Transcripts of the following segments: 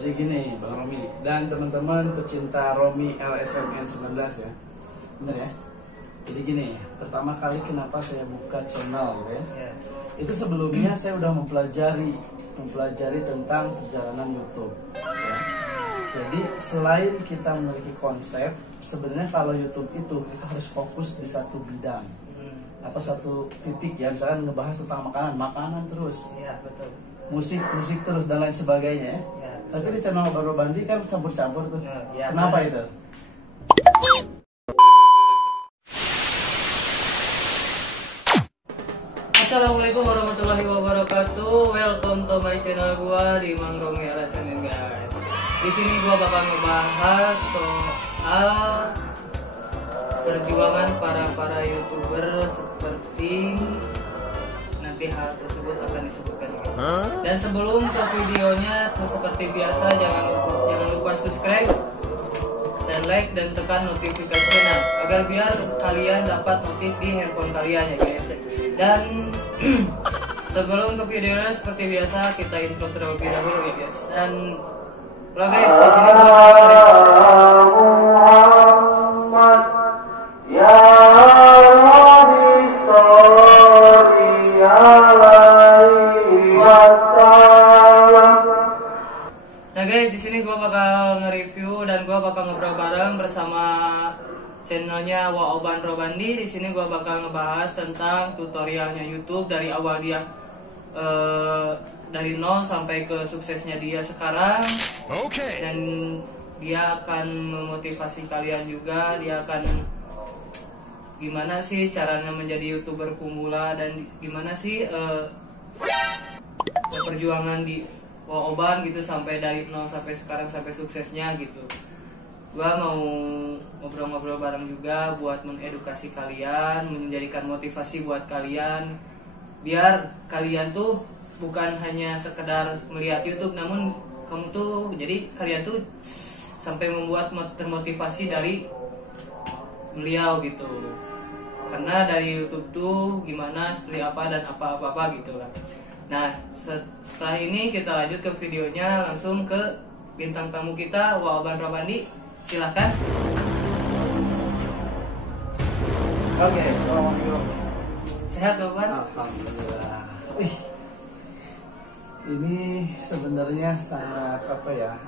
Jadi gini Bang Romi dan teman-teman pecinta Romi LSMN 19 ya. Bener ya? Jadi gini, pertama kali kenapa saya buka channel ya. Itu sebelumnya saya udah mempelajari tentang perjalanan YouTube ya. Jadi selain kita memiliki konsep, sebenarnya kalau YouTube itu kita harus fokus di satu bidang atau satu titik ya, misalkan ngebahas tentang makanan terus. Iya, betul. Musik terus dan lain sebagainya ya. Tapi di channel Bang Robandi kan campur-campur tuh. Ya, kenapa itu? Assalamualaikum warahmatullahi wabarakatuh. Welcome to my channel gua di Mang Romi LSMN guys. Di sini gua bakal ngebahas soal perjuangan para YouTuber seperti nanti hal tersebut akan disebutkan guys. Dan sebelum ke videonya, seperti biasa jangan lupa subscribe dan like dan tekan notifikasinya agar biar kalian dapat notif di handphone kalian ya guys. Dan sebelum ke videonya seperti biasa kita intro terlebih dahulu ya guys. Dan kalau guys di sini Muhammad ya Rabbi sholli alaihi wasallam. Nah guys, di sini gua bakal nge-review dan gua bakal ngobrol bareng bersama channelnya Waoban Robandi. Di sini gua bakal ngebahas tentang tutorialnya YouTube dari awal dia dari nol sampai ke suksesnya dia sekarang. Oke. Dan dia akan memotivasi kalian juga. Dia akan gimana sih caranya menjadi YouTuber pemula dan gimana sih perjuangan di Waoban gitu sampai dari nol sampai sekarang sampai suksesnya gitu. Gua mau ngobrol-ngobrol bareng juga buat mengedukasi kalian, menjadikan motivasi buat kalian biar kalian tuh bukan hanya sekedar melihat YouTube, namun kamu tuh jadi kalian tuh sampai membuat termotivasi dari beliau gitu. Karena dari YouTube tuh gimana, seperti apa dan apa-apa gitu lah. Nah, setelah ini kita lanjut ke videonya, langsung ke bintang tamu kita Waoban Robandi. Silahkan. Oke, assalamualaikum. Sehat Waoban? Alhamdulillah. Ini sebenarnya sangat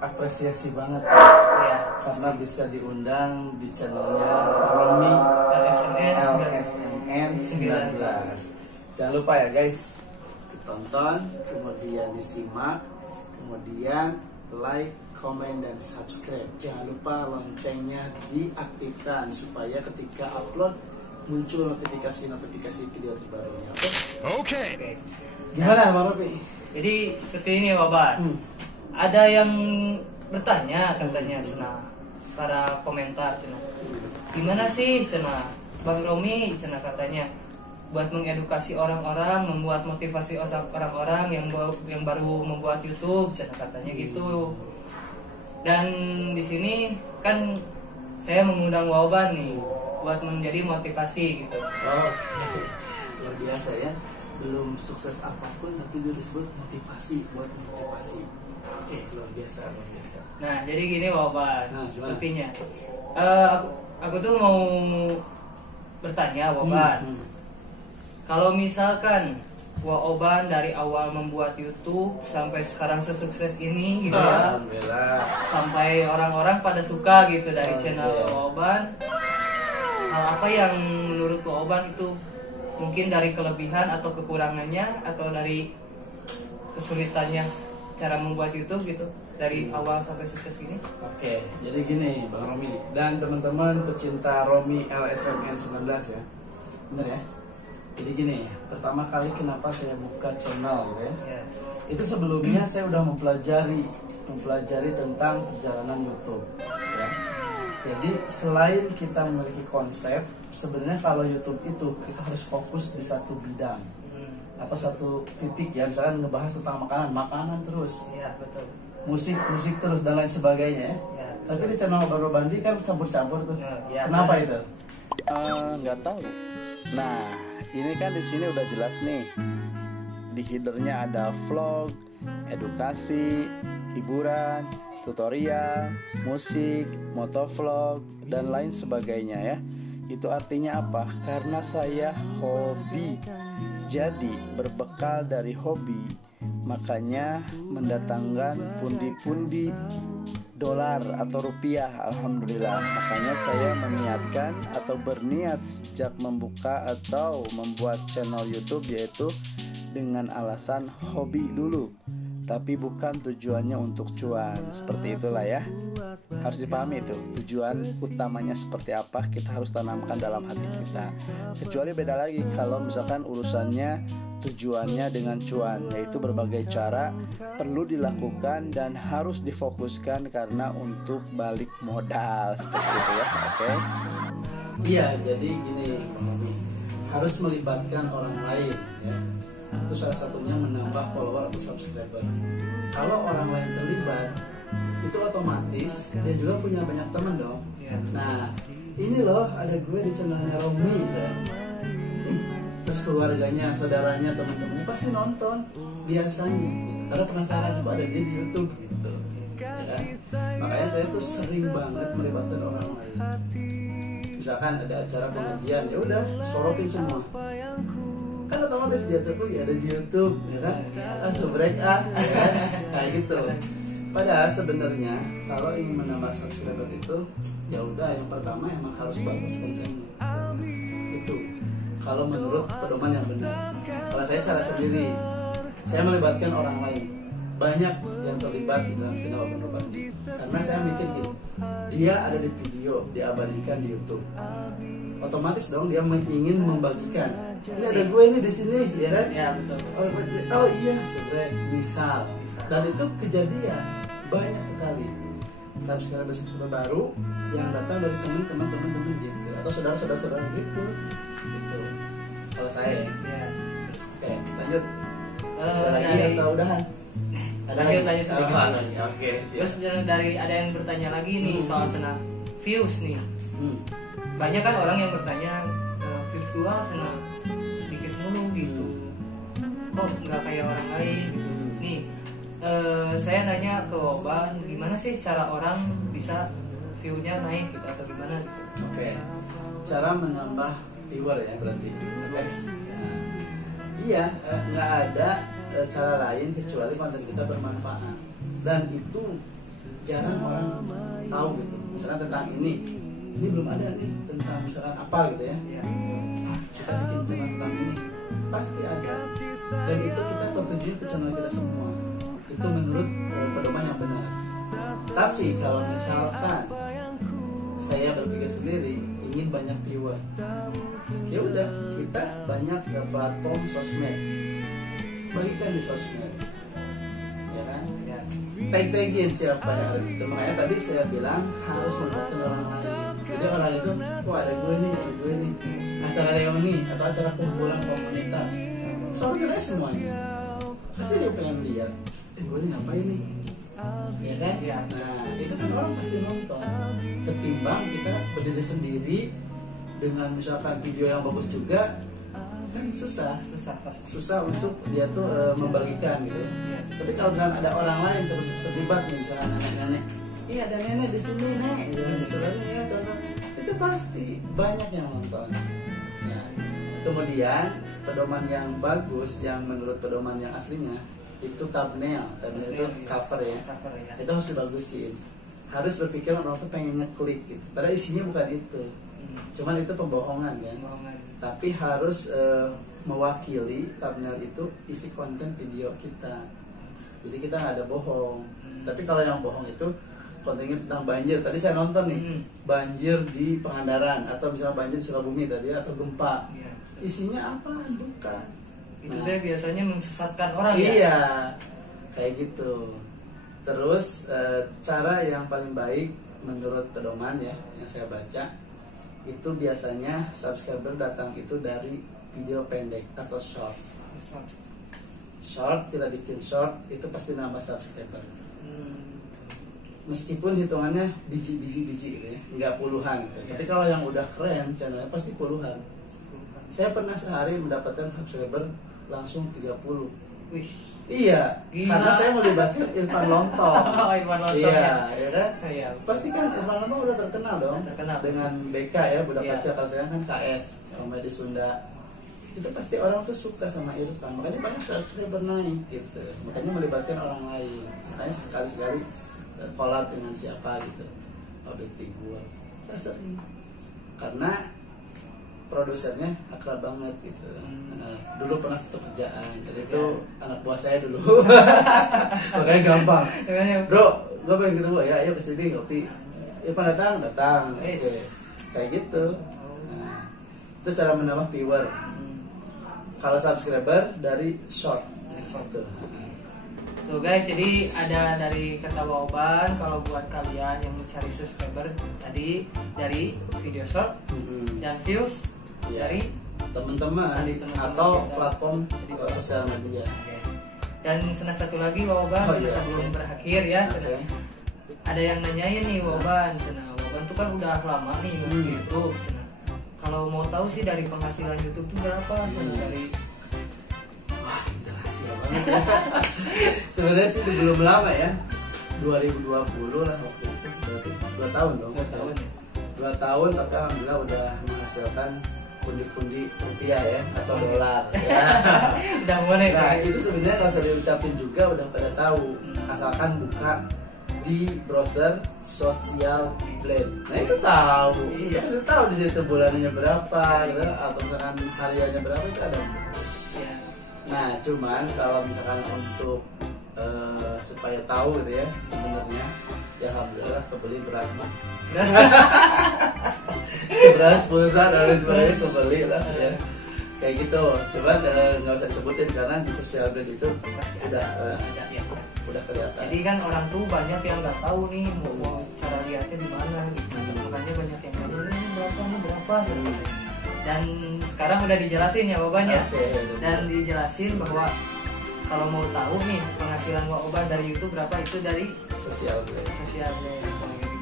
apresiasi banget Ya. karena bisa diundang di channelnya Romi LSMN 19. Jangan lupa ya guys, ditonton, kemudian disimak, kemudian like, komen, dan subscribe. Jangan lupa loncengnya diaktifkan supaya ketika upload muncul notifikasi video terbarunya. Oke. Gimana Bang Robi? Jadi seperti ini Waoban. Ada yang bertanya katanya para komentar gimana sih Bang Romi katanya buat mengedukasi orang-orang, membuat motivasi orang-orang yang baru membuat YouTube katanya gitu. Dan di sini kan saya mengundang Waoban nih buat menjadi motivasi gitu. Oh, luar biasa ya. Belum sukses apapun tapi dia disebut motivasi, buat motivasi. Oke, luar biasa. Nah, jadi gini Waoban, sepertinya aku tuh mau bertanya Waoban. Kalau misalkan Waoban dari awal membuat YouTube sampai sekarang sesukses ini gitu ya. Alhamdulillah. Sampai orang-orang pada suka gitu dari channel Waoban. Hal apa yang menurut Waoban itu mungkin dari kelebihan atau kekurangannya atau dari kesulitannya cara membuat YouTube gitu dari awal sampai sukses ini? Oke, jadi gini Bang Romi dan teman-teman pecinta Romi LSMN 19 ya. Bener ya? Jadi gini, pertama kali kenapa saya buka channel ya. Itu sebelumnya saya udah mempelajari tentang perjalanan YouTube ya. Jadi selain kita memiliki konsep, sebenarnya kalau YouTube itu kita harus fokus di satu bidang atau satu titik ya, misalkan ngebahas tentang makanan terus. Iya, betul. Musik terus dan lain sebagainya ya. Tapi di channel Bang Robandi kan campur-campur tuh. Kenapa itu? Nggak tahu. Nah, ini kan di sini udah jelas nih. Di headernya ada vlog, edukasi, hiburan, tutorial, musik, motovlog, dan lain sebagainya ya. Itu artinya apa? Karena saya hobi. Jadi berbekal dari hobi, makanya mendatangkan pundi-pundi dolar atau rupiah, alhamdulillah. Makanya saya meniatkan atau berniat sejak membuka atau membuat channel YouTube, yaitu dengan alasan hobi dulu, tapi bukan tujuannya untuk cuan. Seperti itulah ya, harus dipahami itu tujuan utamanya seperti apa, kita harus tanamkan dalam hati kita. Kecuali beda lagi kalau misalkan urusannya tujuannya dengan cuan, yaitu berbagai cara perlu dilakukan dan harus difokuskan karena untuk balik modal, seperti itu ya. Oke. Iya, jadi gini, harus melibatkan orang lain ya. Itu salah satunya menambah follower atau subscriber. Kalau orang lain terlibat, itu otomatis dia juga punya banyak teman dong. Nah, ini loh ada gue di channelnya Romi, terus keluarganya, saudaranya, teman-temannya pasti nonton biasanya gitu. Karena penasaran juga ada di YouTube gitu ya kan? Makanya saya tuh sering banget melibatkan orang lain. Misalkan ada acara pengajian, ya udah sorotin semua, kan otomatis dia tuh ya ada di YouTube ya kan, langsung break kayak gitu. Padahal sebenarnya kalau ingin menambah subscriber itu ya udah, yang pertama emang harus bagus kontennya itu. Kalau menurut pedoman yang benar. Kalau saya cara sendiri, saya melibatkan orang lain. Banyak yang terlibat di dalam channel Abang Robandi. Karena saya mikir gitu, dia ada di video, diabadikan di YouTube. Otomatis dong dia ingin membagikan. Ini ada gue nih di sini, ya kan? Ya betul. Oh iya, sebenarnya misal. Dan itu kejadian banyak sekali. Subscriber baru yang datang dari teman-teman gitu, atau saudara-saudara gitu. Kalau saya ya. Oke, lanjut. Ada lagi atau udahan? Ada lagi tanya sedikit. Oke, Terus dari ada yang bertanya lagi nih soal senang views nih. Banyak kan orang yang bertanya, views gua senang sedikit mulu gitu. Kok nggak kayak orang lain gitu. Nih, saya nanya ke Oban, gimana sih cara orang bisa view-nya naik gitu atau gimana gitu? Oke. Cara menambah viewer ya berarti. Iya, nggak ada cara lain kecuali konten kita bermanfaat, dan itu jarang orang tahu gitu. Misalnya tentang ini belum ada nih tentang misalkan apa gitu ya. Kita bikin channel tentang ini pasti ada, dan itu kita tertuju ke channel kita semua. Itu menurut pedoman yang benar. Tapi kalau misalkan saya berpikir sendiri ingin banyak viewer, ya udah kita banyak ke platform sosmed, bagikan di sosmed, ya kan? Tag-tagin siapa yang ada di situ. Makanya tadi saya bilang harus melibatkan orang lain. Jadi orang itu, wah ada gue nih, acara reuni atau acara kumpulan komunitas, soalnya semuanya pasti dia pengen lihat, gue nih ngapain nih, ya kan? Nah itu kan orang pasti nonton, ketimbang kita berdiri sendiri dengan misalkan video yang bagus juga, kan susah untuk dia tuh membagikan gitu ya. Tapi kalau dengan ada orang lain terlibat nih, misalkan nenek-nenek, iya ada nenek di sini nek, ya, itu pasti banyak yang nonton. Ya. Kemudian pedoman yang bagus, yang menurut pedoman yang aslinya itu thumbnail itu cover ya. Itu harus dibagusin. Harus berpikir orang tuh pengen ngeklik gitu. Padahal isinya bukan itu. Cuman itu pembohongan kan. Tapi harus mewakili thumbnail itu isi konten video kita. Jadi kita nggak ada bohong. Tapi kalau yang bohong itu kontennya tentang banjir. Tadi saya nonton nih, banjir di Pangandaran atau misalnya banjir di Sukabumi tadi atau gempa. Isinya apa? Bukan. Itu dia biasanya mensesatkan orang ya. Iya, kayak gitu. Terus cara yang paling baik menurut pedoman ya yang saya baca itu biasanya subscriber datang itu dari video pendek atau short. Kita bikin short itu pasti nambah subscriber. Meskipun hitungannya biji gitu ya, nggak puluhan gitu. Tapi kalau yang udah keren channelnya pasti puluhan. Saya pernah sehari mendapatkan subscriber langsung 30. Wih. Iya, Gila. karena saya melibatkan Irfan Lontong. Oh, Irfan Lontong, Iya, ya kan? Iya. Pasti kan Irfan Lontong udah terkenal dong. Terkenal. Dengan BK ya, Budak Iya. Kaca. Kalau sekarang kan KS, komedi Sunda. Itu pasti orang tuh suka sama Irfan. Makanya banyak subscriber naik gitu. Makanya melibatkan orang lain. Makanya sekali-sekali collab dengan siapa gitu. Public figure. Saya sering. Karena produsernya akrab banget gitu. Nah, dulu pernah satu kerjaan, jadi itu anak buah saya dulu. Makanya gampang. Bro, gue pengen ketemu ya, ayo kesini ngopi. Irfan datang. Yes. Oke. Kayak gitu. Nah, itu cara menambah viewer. Kalau subscriber dari short. Tuh. Tuh guys, jadi ada dari kata Waoban, kalau buat kalian yang mencari subscriber tadi dari video short dan views Ya. dari Teman-teman Dari teman-teman atau kita. platform Di sosial media. guys. Dan satu lagi Waoban, Oh, iya. sebelum berakhir ya, Oke. ada yang nanyain nih Waoban, Waoban tuh kan udah lama nih masuk YouTube. Kalau mau tahu sih dari penghasilan YouTube tuh berapa? Dari Wah, udah rahasia banget ya. Sebenarnya sih itu belum lama ya. 2020 lah waktu itu. Berarti 2 tahun dong. 2 tahun ya. 2 tahun tapi alhamdulillah udah menghasilkan pundi-pundi rupiah ya atau dolar ya. Udah mulai. Nah, itu sebenarnya nggak usah diucapin juga udah pada tahu. Asalkan buka di browser Social Blend. Nah, itu tahu. Iya. Itu tahu di situ bulannya berapa gitu, atau misalkan hariannya berapa itu ada. Ya. Nah, cuman kalau misalkan untuk supaya tahu gitu ya sebenarnya, ya alhamdulillah kebeli beras mah. Beras pulsa dan lain sebagainya kebeli lah ya. Kayak gitu. Coba nggak usah disebutin karena di Social Blend itu Pasti udah ada ya. udah kelihatan. Jadi kan orang tuh banyak yang nggak tahu nih mau cara lihatnya di mana gitu. Makanya banyak yang nanya ini berapa sebenarnya. Dan sekarang udah dijelasin ya Waoban ya. Oke. Dan dijelasin bahwa kalau mau tahu nih penghasilan Waoban dari YouTube berapa, itu dari Social Blend. sosial media.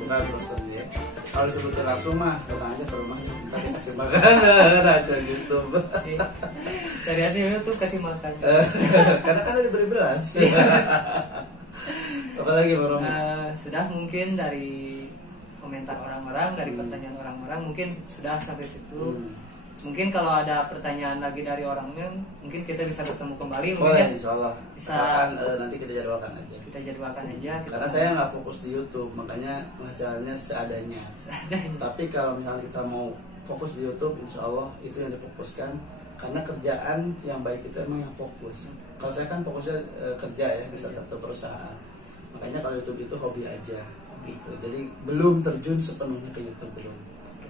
Bukan browser ya. Kalau disebutin langsung mah datang aja ke rumahnya, ntar kasih makanan aja gitu. Dari hasil YouTube kasih makan. Karena kan diberi beras. Apalagi Bang Romi? Sudah mungkin dari komentar orang-orang, dari pertanyaan orang-orang mungkin sudah sampai situ. Mungkin kalau ada pertanyaan lagi dari orangnya, mungkin kita bisa ketemu kembali. Boleh, Mungkin insya Allah. Bisa. Asalkan nanti kita jadwalkan aja. kita jadwalkan aja. Karena saya nggak fokus di YouTube, makanya penghasilannya seadanya. Tapi kalau misalnya kita mau fokus di YouTube, insya Allah itu yang difokuskan. Karena kerjaan yang baik itu emang yang fokus. Kalau saya kan fokusnya kerja ya di salah satu perusahaan. Makanya kalau YouTube itu hobi aja, gitu. Jadi belum terjun sepenuhnya ke YouTube belum.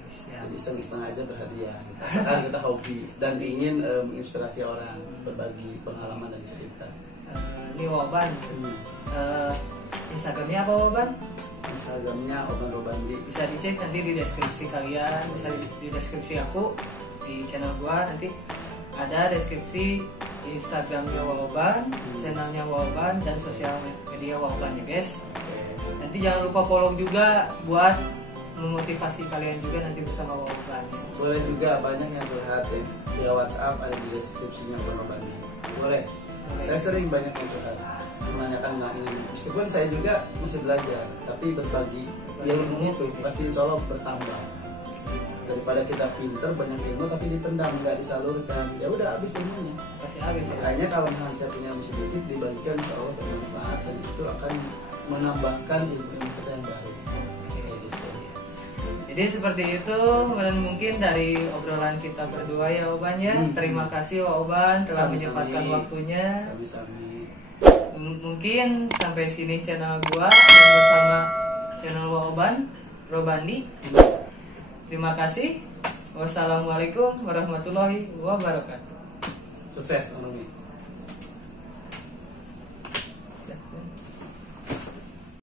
Jadi iseng-iseng aja berhadiah. Gitu. Karena kita hobi dan ingin menginspirasi orang, berbagi pengalaman dan cerita. Ini Waoban. Instagramnya apa Waoban? Instagramnya Oban Robandi. Bisa dicek nanti di deskripsi kalian, bisa di deskripsi aku di channel gua, nanti ada deskripsi Instagramnya Waoban, channelnya Waoban, dan sosial media Waoban ya guys. Nanti jangan lupa follow juga buat memotivasi kalian juga nanti bersama Waoban. Boleh juga, banyak yang curhat ya. Via WhatsApp ada di deskripsinya Oban Robandi. Boleh. Saya sering banyak yang curhat menanyakan nah ini. Meskipun saya juga masih belajar, tapi berbagi ilmu itu pasti insya Allah bertambah. Daripada kita pinter banyak ilmu tapi dipendam nggak disalurkan, ya udah habis ilmunya. Pasti habis ya. Makanya kalau misalnya saya punya ilmu sedikit dibagikan insya Allah bermanfaat dan itu akan menambahkan ilmu kita yang baru. Jadi seperti itu, dan mungkin dari obrolan kita berdua ya Waoban ya. Terima kasih Waoban telah Sami-sami. menyempatkan waktunya. Sami-sami. Mungkin sampai sini channel gua dan bersama channel Waoban Robandi. Terima kasih. Wassalamualaikum warahmatullahi wabarakatuh. Sukses Bang Romi.